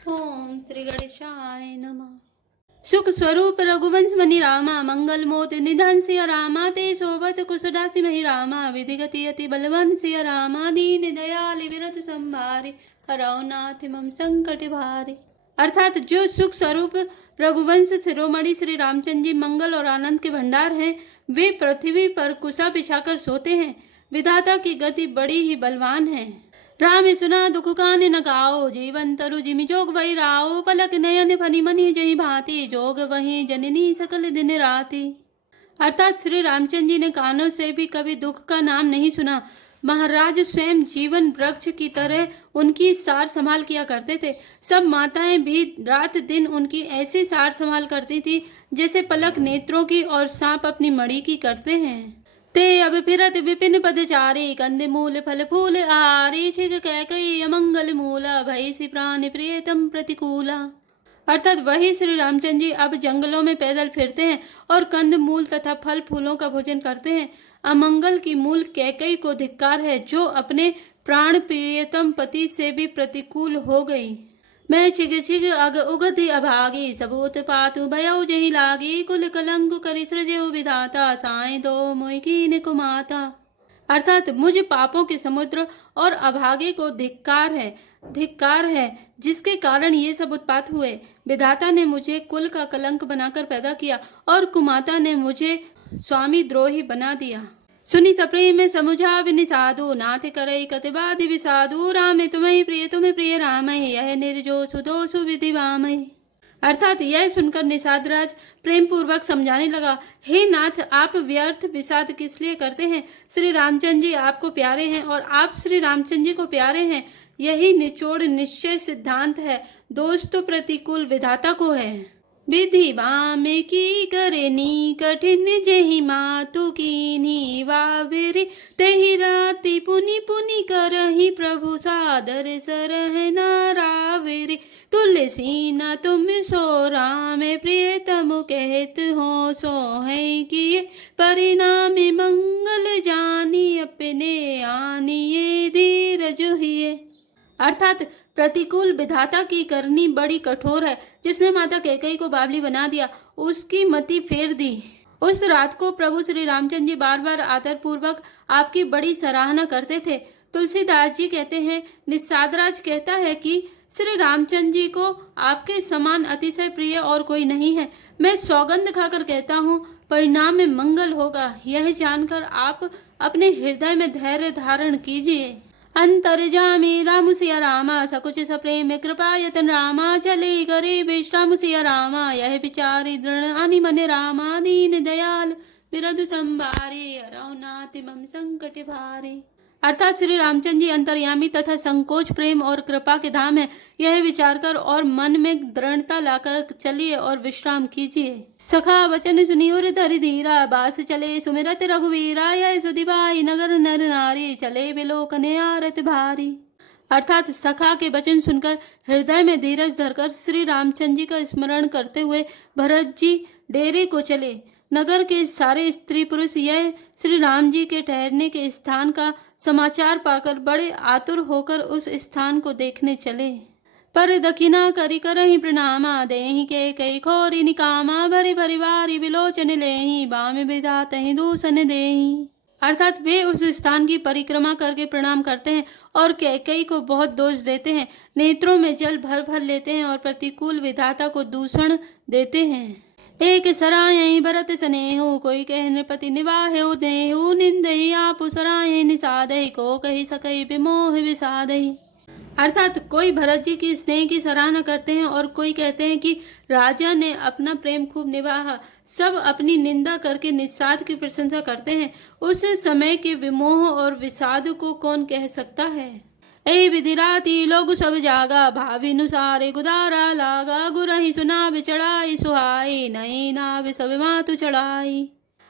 ओम श्री गणेशाय नमः। सुख स्वरूप रघुवंश मणि रामा, मंगल मोत निधन सिया रामा, ते शोभत कुशदासी मही रामा, विधि गति अति बलवन सिया रामा, दीन दयाल विरत संभारे, हरौ नाथ मम संकट भारे। अर्थात जो सुख स्वरूप रघुवंश शिरोमणि श्री रामचंद्र जी मंगल और आनंद के भंडार हैं, वे पृथ्वी पर कुशा बिछाकर सोते हैं। विधाता की गति बड़ी ही बलवान है। राम सुना दुख कान न गाओ, जीवन तरु जिमि जोग वही राओ, पलक नयन फनि मनि जही भांति, जोग वही जननी सकल दिन राति। अर्थात श्री रामचंद्र जी ने कानों से भी कभी दुख का नाम नहीं सुना। महाराज स्वयं जीवन वृक्ष की तरह उनकी सार संभाल किया करते थे। सब माताएं भी रात दिन उनकी ऐसी सार संभाल करती थी जैसे पलक नेत्रों की और सांप अपनी मणि की करते हैं। ते अब फिरत विपिन पदचारी, कंद मूल फल फूल आहारी, छिग कैकई अमंगल मूला, भई सी प्राण प्रियतम प्रतिकूला। अर्थात वही श्री रामचंद्र जी अब जंगलों में पैदल फिरते हैं और कंद मूल तथा फल फूलों का भोजन करते हैं। अमंगल की मूल कैकई को धिक्कार है, जो अपने प्राण प्रियतम पति से भी प्रतिकूल हो गई। मैं छिग छिग अग उगति अभागी, सबूत पातु भयउ जही लागी, कुल कलंक करि सृजउ विधाता, साई दो मोहि कीन कुमाता। अर्थात मुझ पापों के समुद्र और अभागे को धिक्कार है जिसके कारण ये सब उत्पात हुए। विधाता ने मुझे कुल का कलंक बनाकर पैदा किया और कुमाता ने मुझे स्वामी द्रोही बना दिया। सुनी सप्रेम समुझा विनि साधु, नाथ करई कतिवादि विसाधु, रामे तुम्हें प्रिय राम, यह निर्जो सुदोषु विधि वामय। अर्थात यह सुनकर निषादराज प्रेम पूर्वक समझाने लगा, हे नाथ, आप व्यर्थ विषाद किस लिए करते हैं? श्री रामचंद्र जी आपको प्यारे हैं और आप श्री रामचंद्र जी को प्यारे हैं। यही निचोड़ निश्चय सिद्धांत है। दोष तो प्रतिकूल विधाता को है। विधि वाम की करनी कठिन, जही मातु कीन्ही वावेरी, तेहि राति पुनि पुनि करही, प्रभु सादर सरहना रावेरी। तुलसी न तुम सो राम, प्रियतम कहत हो सो है किए, परिणाम मंगल जानी, अपने आनिए धीरज हुए। अर्थात प्रतिकूल विधाता की करनी बड़ी कठोर है। जिसने माता कैकेयी को बावली बना दिया, उसकी मति फेर दी। उस रात को प्रभु श्री रामचंद्र जी बार बार आदर पूर्वक आपकी बड़ी सराहना करते थे। तुलसीदास जी कहते हैं, निषादराज कहता है कि श्री रामचंद्र जी को आपके समान अतिशय प्रिय और कोई नहीं है। मैं सौगंध खाकर कहता हूँ, परिणाम में मंगल होगा। यह जानकर आप अपने हृदय में धैर्य धारण कीजिए। अंतर्जामी राम सिया रामा, सकुच सप्रेम कृपा यतन रामा, चले करे विश्राम सिया रामा, यह विचारी दृढ़ अनि मन रामा, दीन दयाल विरधु संभारे, हरौ नाथ मम संकट भारे। अर्थात श्री रामचंद्र जी अंतर्यामी तथा संकोच प्रेम और कृपा के धाम है। यह विचार कर और मन में दृढ़ता लाकर चलिए और विश्राम कीजिए। सखा वचन सुनी उर धरि धीरा, बास चले सुमिरत रघुवीरा, यह सुधिबाई नगर नर नारी, चले विलोकन आरत भारी। अर्थात सखा के वचन सुनकर हृदय में धीरज धरकर श्री रामचंद्र जी का स्मरण करते हुए भरत जी डेरे को चले। नगर के सारे स्त्री पुरुष यह श्री राम जी के ठहरने के स्थान का समाचार पाकर बड़े आतुर होकर उस स्थान को देखने चले। पर दखिना करि करहि प्रणामा, देहि के कई खोरी निकामा, भरी भरी वारी विलोचन लेहि, बाम विधातहि दूषण देहि। अर्थात वे उस स्थान की परिक्रमा करके प्रणाम करते हैं और कैकेयी को बहुत दोष देते हैं। नेत्रों में जल भर भर लेते हैं और प्रतिकूल विधाता को दूषण देते हैं। एक सराय भरत स्नेहु, कोई कह नृपति निवाहेउ देहु, निंदहि आपु सराय निषादहि, को कही सकई विमोह विषादहि। अर्थात कोई भरत जी की स्नेह की सराहना करते हैं और कोई कहते हैं कि राजा ने अपना प्रेम खूब निभाया। सब अपनी निंदा करके निषाद की प्रशंसा करते हैं। उस समय के विमोह और विषाद को कौन कह सकता है। ए विधि राती लोग सब जागा, भाविनुसारे गुदारा लागा, गुरहि सुनाव चढ़ाई सुहाई, नई नाव सब मातु चढ़ाई।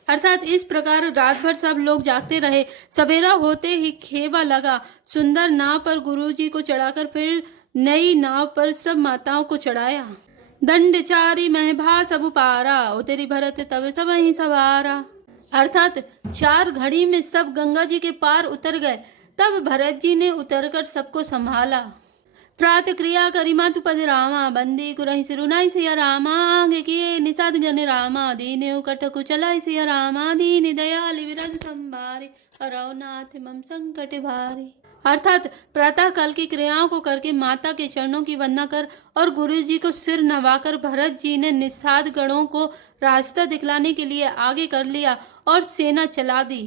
अर्थात इस प्रकार रात भर सब लोग जागते रहे। सवेरा होते ही खेवा लगा। सुंदर नाव पर गुरुजी को चढ़ाकर फिर नई नाव पर सब माताओं को चढ़ाया। दंडचारी महभा सब पारा, उतरी भरत तब सब ही सवारा। अर्थात 4 घड़ी में सब गंगा जी के पार उतर गए। तब भरत जी ने उतरकर सबको संभाला। प्रात क्रिया करी मातु पद रामा, बंदी कुरहि सिरुनाई सिया रामा, आगे किए निषाद गण रामा, दीने कटकु चलाई सिया रामा, दीन दयाल विरज संभारे, हरौ नाथ मम संकट भारे। अर्थात प्रातः काल की क्रियाओं को करके माता के चरणों की वंदना कर और गुरु जी को सिर नवाकर भरत जी ने निषाद गणों को रास्ता दिखलाने के लिए आगे कर लिया और सेना चला दी।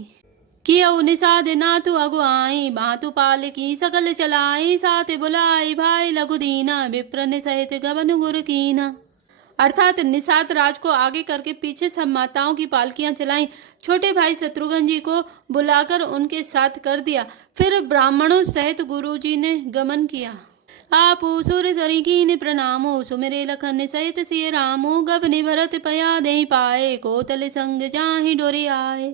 कियौ निषाद नाथु अगुआई, बातु पाल की सकल चलाई, साथ बुलाई भाई लघु दीना, विप्र ने सहित गवन गुरु कीना। अर्थात निषाद राज को आगे करके पीछे सब माताओं की पालकियां चलाई, छोटे भाई शत्रुघ्न जी को बुलाकर उनके साथ कर दिया। फिर ब्राह्मणों सहित गुरुजी ने गमन किया। आपू सुर सरी कीन प्रणामो, सुमिरे लखन सहित सिय रामो, गबनि भरत पया देहि पाए, कोतल संग जाहि डोरी आए।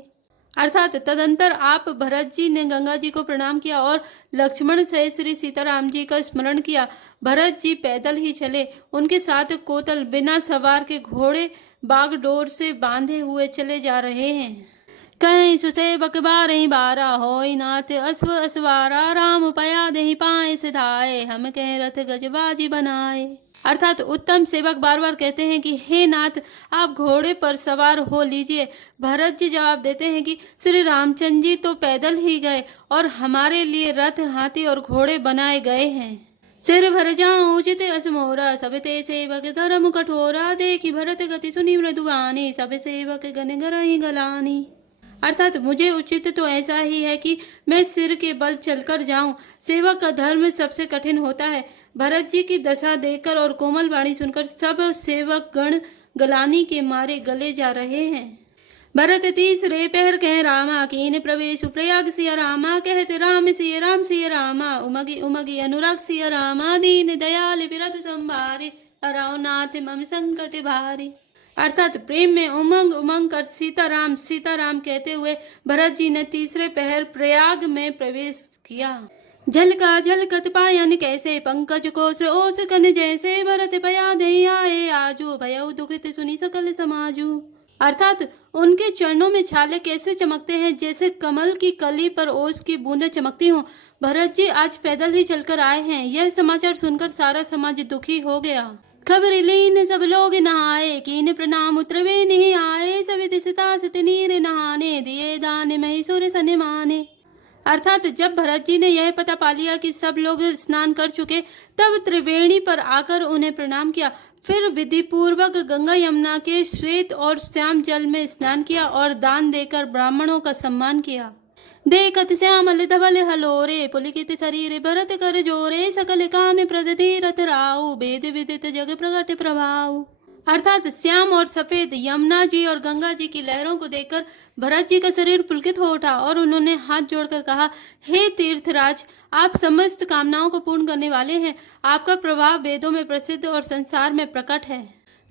अर्थात तदंतर आप भरत जी ने गंगा जी को प्रणाम किया और लक्ष्मण सहित श्री सीताराम जी का स्मरण किया। भरत जी पैदल ही चले, उनके साथ कोतल बिना सवार के घोड़े बागडोर से बांधे हुए चले जा रहे हैं। कहीं सुसेवक बारहि बारा, होय नाथ अश्व असवारा, राम पया देहि पाए सिधाए, हम कह रथ गजबाजी बनाए। अर्थात उत्तम सेवक बार बार कहते हैं कि हे नाथ आप घोड़े पर सवार हो लीजिए। भरत जी जवाब देते हैं कि श्री रामचंद्र जी तो पैदल ही गए और हमारे लिए रथ हाथी और घोड़े बनाए गए हैं। सिर भर जाऊं उचित असमोरा, सब ते सेवक धर्म कठोरा, देखी भरत गति सुनी मृदुवानी, सब सेवक गन गरहि गलानी। अर्थात मुझे उचित तो ऐसा ही है कि मैं सिर के बल चलकर जाऊं। सेवक का धर्म सबसे कठिन होता है। भरत जी की दशा देखकर और कोमल वाणी सुनकर सब सेवक गण गलानी के मारे गले जा रहे हैं। भरत तीसरे पहर कह रामा, कीन प्रवेश प्रयाग सिया रामा, कहते राम सिय रामा, उमगी उमगी अनुराग सिया रामा, दीन दयाल विरध संभारे, हरौ नाथ मम संकट भारे। अर्थात प्रेम में उमंग उमंग कर सीताराम सीताराम कहते हुए भरत जी ने तीसरे पहर प्रयाग में प्रवेश किया। झलका झलकत पायन कैसे, पंकज कोश ओस कन जैसे, भरत पया दे आए आजू, भयउ दुखित सुनी सकल समाजू। अर्थात उनके चरणों में छाले कैसे चमकते हैं, जैसे कमल की कली पर ओस की बूंदें चमकती हों। भरत जी आज पैदल ही चलकर आए हैं। यह समाचार सुनकर सारा समाज दुखी हो गया। खबर लीन सब लोग नहाए, कीन प्रणाम उतरवे नहीं आए, सभी दिशता सित नीर नहाने, दिए दान महिषुर सन माने। अर्थात जब भरत जी ने यह पता पा लिया कि सब लोग स्नान कर चुके, तब त्रिवेणी पर आकर उन्हें प्रणाम किया। फिर विधि पूर्वक गंगा यमुना के श्वेत और श्याम जल में स्नान किया और दान देकर ब्राह्मणों का सम्मान किया। देखत श्यामल धवल हलोरे, पुलकित शरीर भरत कर जोरे, सकल काम प्रदधि रथ राउ, वेद विदित जग प्रगट प्रभाव। अर्थात श्याम और सफेद यमुना जी और गंगा जी की लहरों को देखकर भरत जी का शरीर पुलकित हो उठा और उन्होंने हाथ जोड़कर कहा, हे तीर्थराज, आप समस्त कामनाओं को पूर्ण करने वाले हैं। आपका प्रभाव वेदों में प्रसिद्ध और संसार में प्रकट है।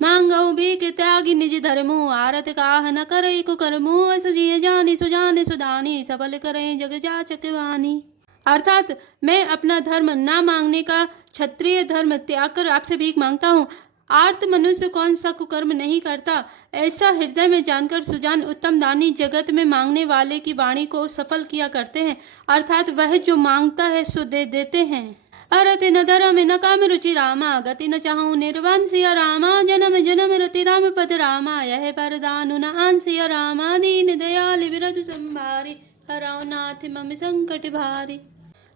मांगऊ भी त्यागी निज धर्मु, आरत काह न करे को कर्मु, अस जिय जानी सुजाने सुदानी, सबल करे जग जाचक वानी। अर्थात मैं अपना धर्म ना मांगने का क्षत्रिय धर्म त्याग कर आपसे भीख मांगता हूँ। आर्त मनुष्य कौन सा कुकर्म नहीं करता, ऐसा हृदय में जानकर सुजान उत्तम दानी जगत में मांगने वाले की वाणी को सफल किया करते हैं। अर्थात वह जो मांगता है सो दे देते हैं। अरत न धर्म न काम रुचि रामा, गति न चाहूं निर्वाण सिया रामा, जन्म जन्म रति राम पद रामा, यह वरदानु न आन सिया रामा, दीन दयाल विरध संभारे, हरौ नाथ मम संकट भारे।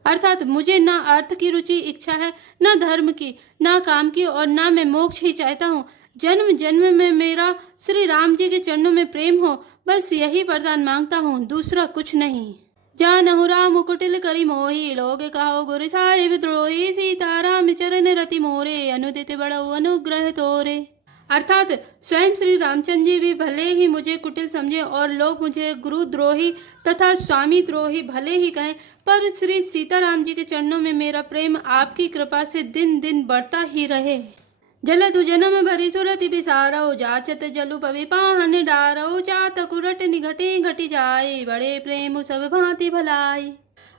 अर्थात मुझे ना अर्थ की रुचि इच्छा है, ना धर्म की, ना काम की, और ना मैं मोक्ष ही चाहता हूँ। जन्म जन्म में मेरा श्री राम जी के चरणों में प्रेम हो, बस यही वरदान मांगता हूँ, दूसरा कुछ नहीं। जानहु राम कुटिल करी मोही, लोग कहो गुरु साहिब द्रोही, सीताराम चरण रति मोरे, अनुदित बड़ो अनुग्रह तोरे। अर्थात स्वयं श्री रामचंद्र जी भी भले ही मुझे कुटिल समझे और लोग मुझे गुरु द्रोही तथा स्वामी द्रोही भले ही कहें, पर श्री सीताराम जी के चरणों में मेरा प्रेम आपकी कृपा से दिन दिन बढ़ता ही रहे। जलधु जन्म भरी सुरति बिसारो, जाचत जलु पवि पाहन डारो, चातक उरट निघटे घटी जाए, बड़े प्रेम सब भांति भलाई।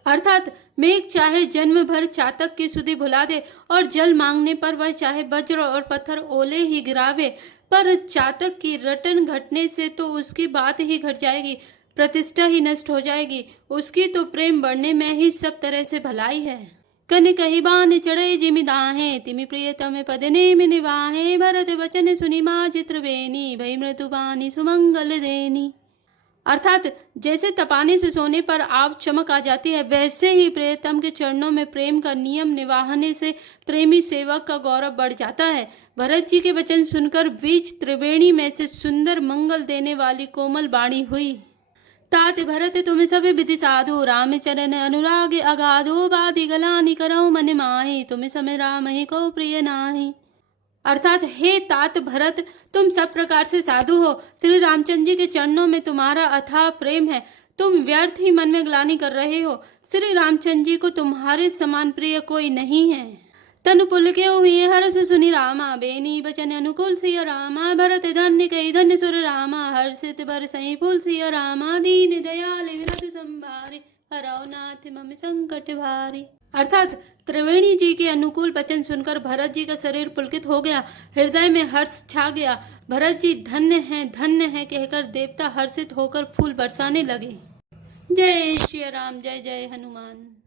अर्थात मेघ चाहे जन्म भर चातक की सुधि भुला दे और जल मांगने पर वह चाहे वज्र और पत्थर ओले ही गिरावे, पर चातक की रटन घटने से तो उसकी बात ही घट जाएगी, प्रतिष्ठा ही नष्ट हो जाएगी। उसकी तो प्रेम बढ़ने में ही सब तरह से भलाई है। कन कही बान चढ़े जिमि दाहे, तिमि प्रियतम पद नेम निवाहे। भरत वचन सुनि माँ चित्रबेनी, भई मृदु बानी सुमंगल देनी। अर्थात जैसे तपाने से सोने पर आव चमक आ जाती है, वैसे ही प्रियतम के चरणों में प्रेम का नियम निवाहने से प्रेमी सेवक का गौरव बढ़ जाता है। भरत जी के वचन सुनकर बीच त्रिवेणी में से सुंदर मंगल देने वाली कोमल वाणी हुई। तात भरत तुम सब विधि साधो, राम चरण अनुराग अगाधो। बाधि गलानि करहु मन माहि, तुम समय राम ही को प्रिय नाही। अर्थात हे तात भरत, तुम सब प्रकार से साधु हो। श्री रामचंद्र जी के चरणों में तुम्हारा अथाह प्रेम है। तुम व्यर्थ ही मन में ग्लानि कर रहे हो। श्री रामचंद्र जी को तुम्हारे समान प्रिय कोई नहीं है। तनु पुलके हुए हर्ष सुनि रामा, बेनी बचन अनुकूल सिय रामा। भरत धन्य कई धन्य सुर रामा, हर्षित बरसई फूल सिय रामा। दीन दयाल विनत संभारे, हरौ नाथ मम संकट भारी। अर्थात त्रिवेणी जी के अनुकूल वचन सुनकर भरत जी का शरीर पुलकित हो गया, हृदय में हर्ष छा गया। भरत जी धन्य है कहकर देवता हर्षित होकर फूल बरसाने लगे। जय श्री राम, जय जय हनुमान।